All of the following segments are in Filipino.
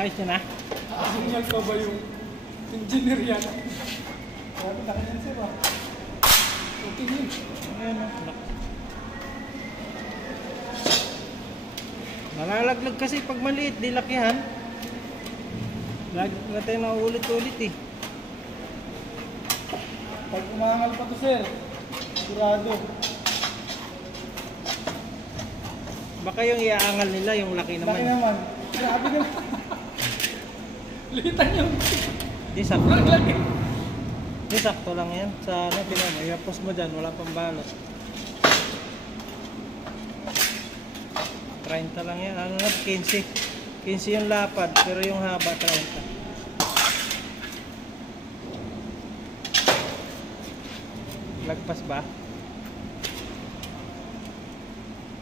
Ayos na na. Signal pa ba yung engineer yan? Grabe, laki yan sir ah. Okay yun. Nalalaglag kasi pag maliit, di lakihan. Lagi natin na ulit-ulit eh. Pag umangal pa to sir, sigurado. Baka yung iaangal nila, yung laki naman. Laki naman. Grabe naman. Litan yung... Di sakto. Ang laki. Di sakto lang yan. Sa ano, pinamo. I-post mo dyan, wala pang balot. 30 lang yan. Ano na, 15. 15 yung lapad, pero yung haba, 30. Lagpas ba?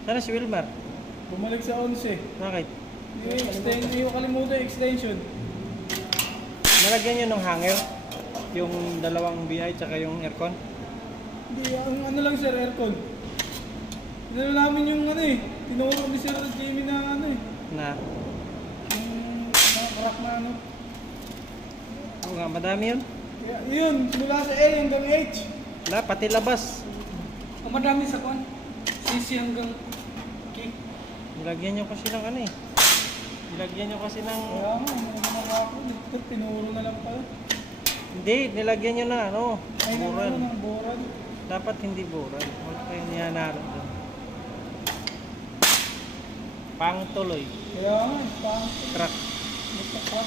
Sana si Wilmar? Bumalik sa 11. Bakit? Yung kalimutan, extension. Nalagyan nyo ng hanger? Yung dalawang BI tsaka yung aircon? Hindi, ang ano lang sir, aircon. Tinalo namin yung ano eh. Tinuro ni Sir Jamie na ano eh. Na? Yung mga crack na ano. Oo nga, madami yun. Kaya, yun, simula sa A hanggang H. Wala, pati labas. Ang madami sa kwan. CC hanggang K. Nilagyan nyo kasi ng ano eh. Nilagyan nyo kasi ng... Kaya nga, ano naman ako. Ito, tinuro na lang pala. Hindi, nilagyan nyo na ano. Ay, Bural. ng bural. Dapat hindi bural. Wala kayong niyanaro doon. Pang tuloy. Kaya nga, pang Crack. magkakat.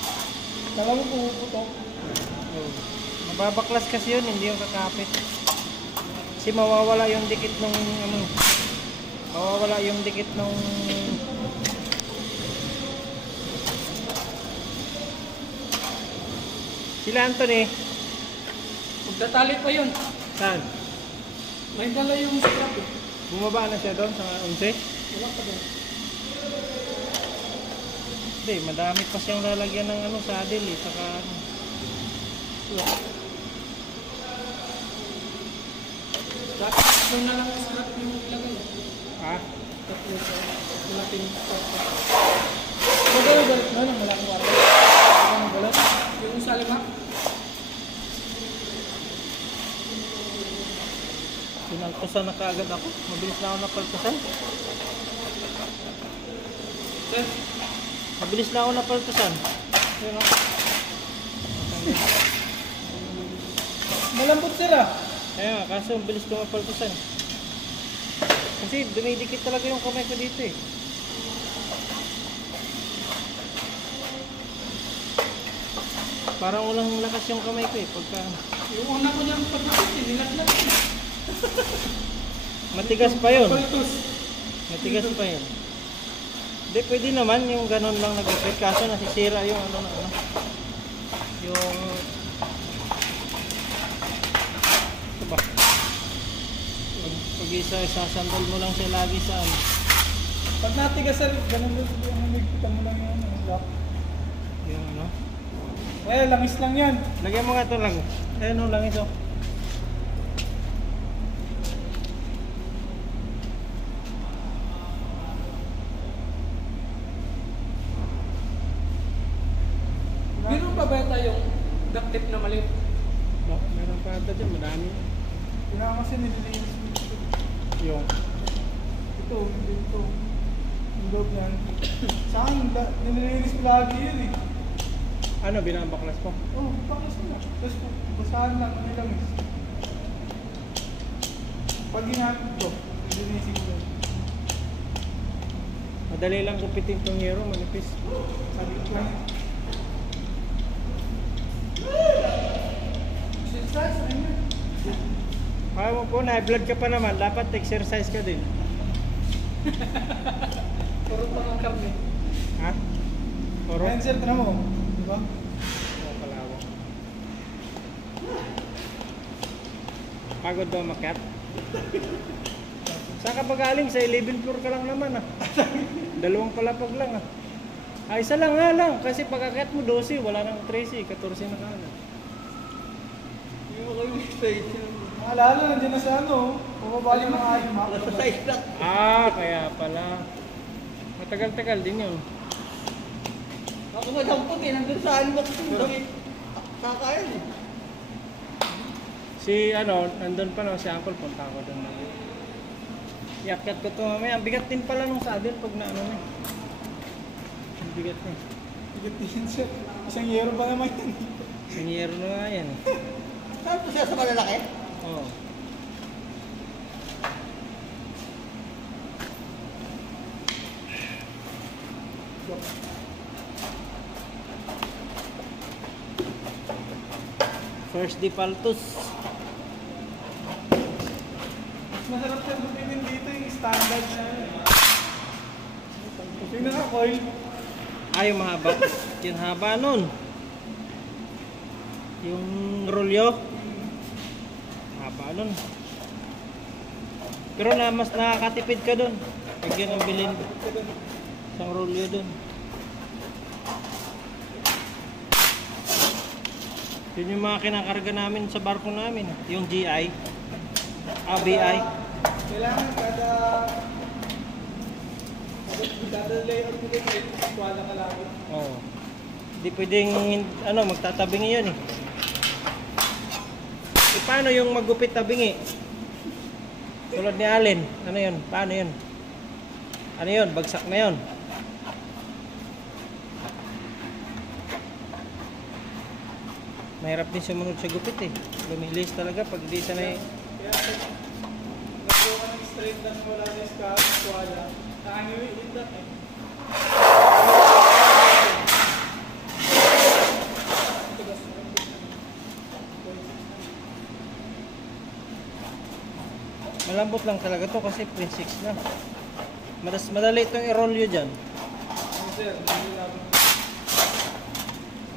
Kala mo pumuputok. Oh. Mababaklas kasi yun, hindi yung kakapit. Kasi mawawala yung dikit nung ano. Mawawala yung dikit nung... Sila Anthony. Magtatali pa yun. Saan? May dala yung strap eh. Bumaba na siya doon sa 11? Wala pa doon. Hindi, madami pa siyang lalagyan ng ano, saddle eh. Saka ano. Dapat doon na lang ang strap yung ilagay. Ha? Tatlo sa malaking strap. Magkano balik na ng malaking warga? Magkano balat? Yung sa lima? Pinalpusan na kaagad ako. Mabilis na ako napalpusan. Sir? Mabilis na ako napalpusan. Yun o. Malambot sir ah. Kaya nga, kaso mabilis ko mapalpusan. Kasi dumidikit talaga yung kamay ko dito eh. Parang walang lakas yung kamay ko eh. Pagka... Yung una ko niyang pagkakit, nilat-lat. Matigas pa yun. Paltos. Matigas pa yun. Hindi, pwede naman yung ganon lang nag-effect. Kaso nasisira yung ano na ano. Yung... Ito ba? Pag-isa sasandal mo lang siya lagi sa ano. Pag natigas sir, ganun doon yung nagpitan mo lang yung lock. Yung ano. Eh, langis lang yan. Lagyan mo nga ito lang. Ayun o, langis o. Meron pa ba tayong duct tape na maliit? Meron pa ata dyan, madami. Yun nga kasi nililinis mo ito. Yung. Ito, hindi ito. Yung loob yan. Sa akin, nililinis ko lagi yun eh. Ano, binabaklas ko? Oo, baklas mo na. Tapos basahan lang, ano lang eh. Pag ginamit ko, nililinisin ko. Madali lang gupitin tong hero, manipis. Sabi ko lang. Exercise, ano yun? Kaya mo po, na-blood ka pa naman, dapat exercise ka din. Puro pa ng karne. Ha? Puro? Ayan sir, tara mo. Diba? Oo, kalawang. Pagod ba makat? Saan ka pa galing? Sa 11th floor ka lang naman ah. Dalawang palapag lang ah. Ay, isa lang nga lang. Kasi pagkakat mo 12, wala nang 13, 14 na kagad. Hindi mo kayo stage. Maalala, nandiyan na sa ano. Pumabali mga iMac. Ah, kaya pala. Matagal-tagal din yun. Ako nga dampot eh, nandun sa ano kasi kakain eh. Si nandun pa no, si Uncle, punta ako doon. Iakyat ko to mamaya. Ang bigat din pala nung saddle pag na ano na. Ang bigat na. Bigat din siya. Isang yero pa naman yan. Isang yero na nga yan. Saan po siya sa malalaki? Oo. First di paltos. Mas masarap siya bukitin dito yung standard na yun. Yung naka-coil. Yung mahaba. Yung haba nun. Yung rolyo. Haba nun. Pero mas nakakatipid ka dun. Pag yun ang bilhin. Isang rolyo dun. Yun yung mga kinakarga namin sa barko namin. Yung GI. BI. Kailangan kada layout mo din ay kuwala ka lagi. Oo. Hindi pwedeng magtatabingi yun eh. Paano yung magupit tabingi? Tulad ni Allen. Ano yun? Paano yun? Ano yun? Bagsak na yun. Mahirap din sumunod sa gupit eh. Lumilis talaga pag di sanay. Kaya nag-draw ka ng straight na wala na yung scarf, kuwala. Nakangiwi that eh. Malambot lang talaga to kasi Prince 6 na. Madali itong i-roll yun dyan. Ano sir, hindi lang.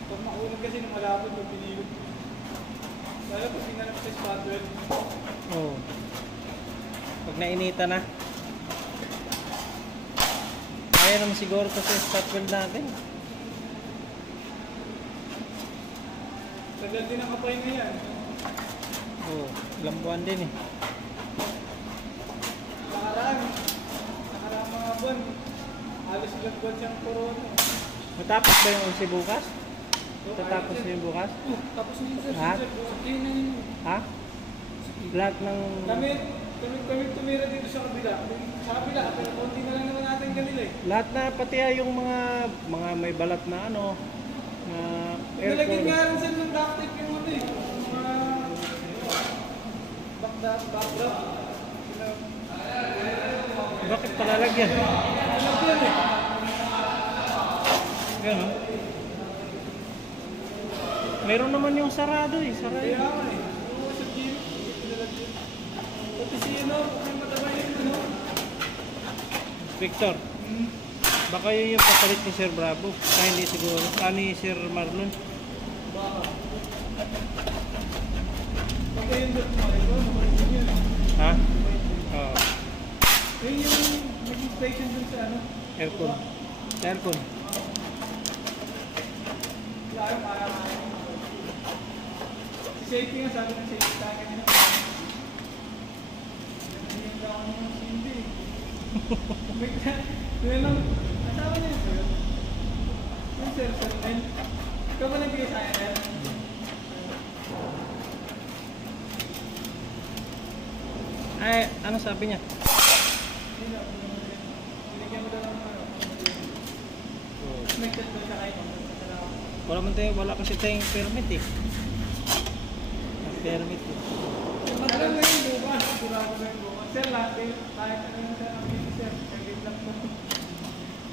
Pag makulang kasi nung malapot, pag pinilog. Lalo pag pinanap sa spotwell. Oo. Pag nainita na. Kaya naman siguro to sa spotwell natin. Tagal din ang kapay na yan. Oo. Ilang buwan din eh. Nakaraan mga buwan. Halos ilang buwan siyang corona. Matapos ba yung 11 bukas? Tatapos na yung bukas? Tapos na yun sir. Ha? Sakay na yun. Ha? Lahat ng... Kami tumira dito sa kabila. Sa kabila, pero konti na lang naman natin kanila eh. Lahat na pati yung mga may balat na na Nalagyan aircon. nga rin sila ng duct tape yung ano eh. Mga backdrop. Bakit palalagyan? Nalagyan eh. Yan o. Meron naman yung sarado eh. Kaya Sarado. nga eh. Oo, sa gym. Nalagyan. Pati si may mataba yung Victor. Baka yun yung papalit ni Sir Bravo. Hindi siguro. Ni Sir Marlon. baka. Pagka yung dot mo, ito, naman yun eh. Ha? Oo. Yun yung naging station dun sa ano. Aircon. Sa aircon. Kaya. Si safety nga, sabi ng safety sa akin nila. Yung daw ako ng Cindy. Yun lang, asawa niya sir. Yung sir, ikaw ba nagbigay sa akin yan? Ay, ano sabi niya? Hindi na, binigyan mo daw ng ano. May chat doon sa kayo. Wala kasi tayong permit eh. Permit eh. Alam na yung bukas, sigurado na yung bukas. Sir, lahat kayo, kahit ano yung sir, ang busy sir, saglit lang po.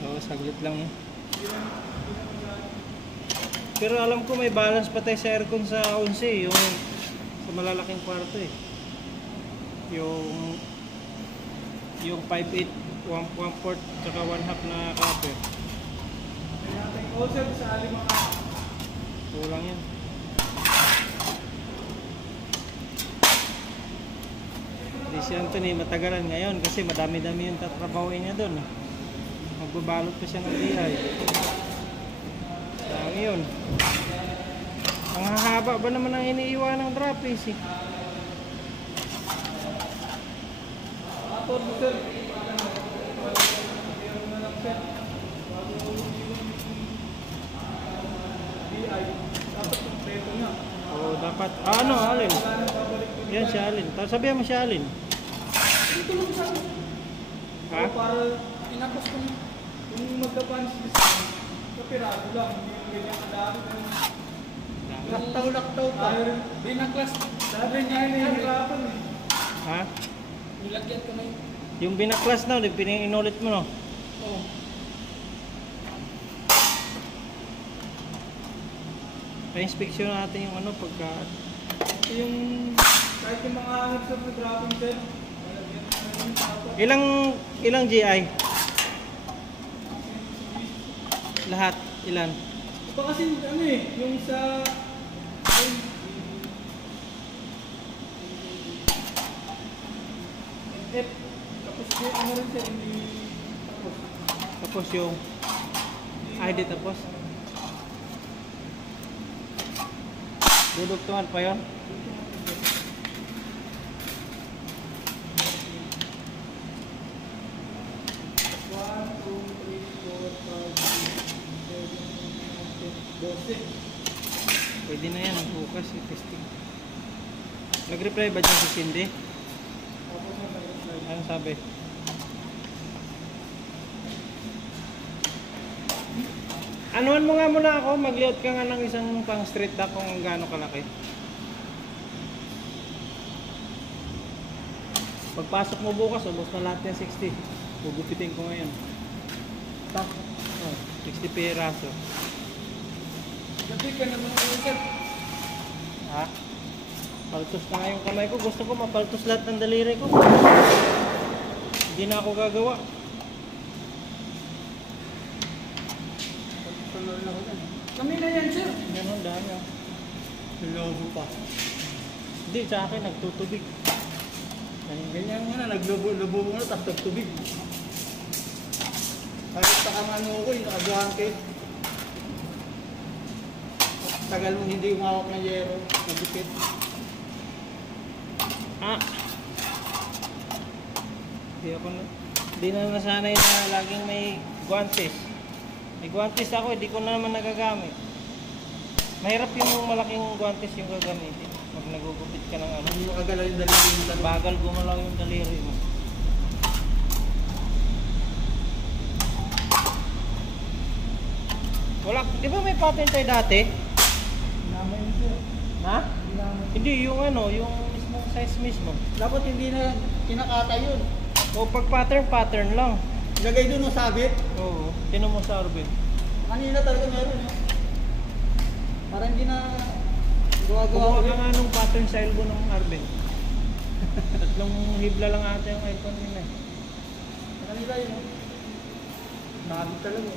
Oo, saglit lang yun. Hindi naman lahat. Pero alam ko may balance pa tayo sa aircon sa 11 yung sa malalaking kwarto eh. Yung 5/8, 1/4 tsaka 1/2 na copper. May natin also sa alimang Kulang yan. Di si Anthony matagalan ngayon kasi madami-dami yung tatrabawin niya doon. Magbabalot pa siya ng DI. Lang yun. Ang hahaba ba naman ang iniiwan ng drapes eh. Ator mo sir. Meron na lang sir. ay dapat kompleto na. Oo, dapat. Ano, alin? Wala nang babalik ko. Yan si Alin. Tapos sabihan mo si Alin. Dito lang sa akin. Ha? Para inakos ko yung magka-punch list sa pirado lang. Hindi yung ganyan kadami. Laktaw-laktaw pa. Binaklas. Sabi niya hirapan eh. Ha? Nilagyan ko na yun. Yung binaklas na, inulit mo no? Oo. Pa-inspeksyon natin yung ano pagka... Ito yung kahit yung mga hanap sa dropping set. Nilagyan ko na yun. Tapos, Ilang GI? Lahat? Ilan? iba kasi ano eh, yung sa... F. Tapos yung ano rin siya, hindi... Tapos. Tapos yung... ID tapos? Dudugtungan pa yun? Pwede na yan, ang bukas, i-testing. Nag-reply ba dyan si Cindy? Anong sabi? Anuan mo nga muna ako, mag-layout ka nga ng isang pang street dock kung gaano kalaki. Pagpasok mo bukas, ubos na lahat yan 60. Gugupitin ko ngayon. Tak. Oh, 60 piraso. Gabi ka naman sir. Ha? Paltos na nga yung kamay ko. Gusto ko mapaltos lahat ng daliri ko. Hindi na ako gagawa. Kami na yan sir. Ganun dami oh. Lobo pa. Hindi, sa akin nagtutubig. Ganyan mo na, naglubo mo na, tapos tubig. Kahit sa kamano ko, yung naka-blanket. Tagal mong hindi umawak ng yero, nagipit. Ah! Hindi na nasanay na laging may guantes. May guantes ako, hindi ko na naman nagagamit. Mahirap yung malaking guantes yung gagamitin. Pag nagugupit ka ng ano. Hindi makagalaw yung daliri mo talaga. Bagal gumalaw yung daliri mo. Wala, di ba may pattern tayo dati? Naman yun sir. Ha? Naman. Hindi, yung ano, yung mismong size mismo. Dapat hindi na kinakata yun. O pag pattern lang. Ilagay doon ang sabit. Oo, tinan mo sa Arvin. Kanina talaga meron eh. Para hindi na gawa-gawa Kumuha ko ka nga nung pattern sa elbow ng Arvin. Tatlong hibla lang ata yung iPhone nila eh. Kanina yun. Sabit talaga.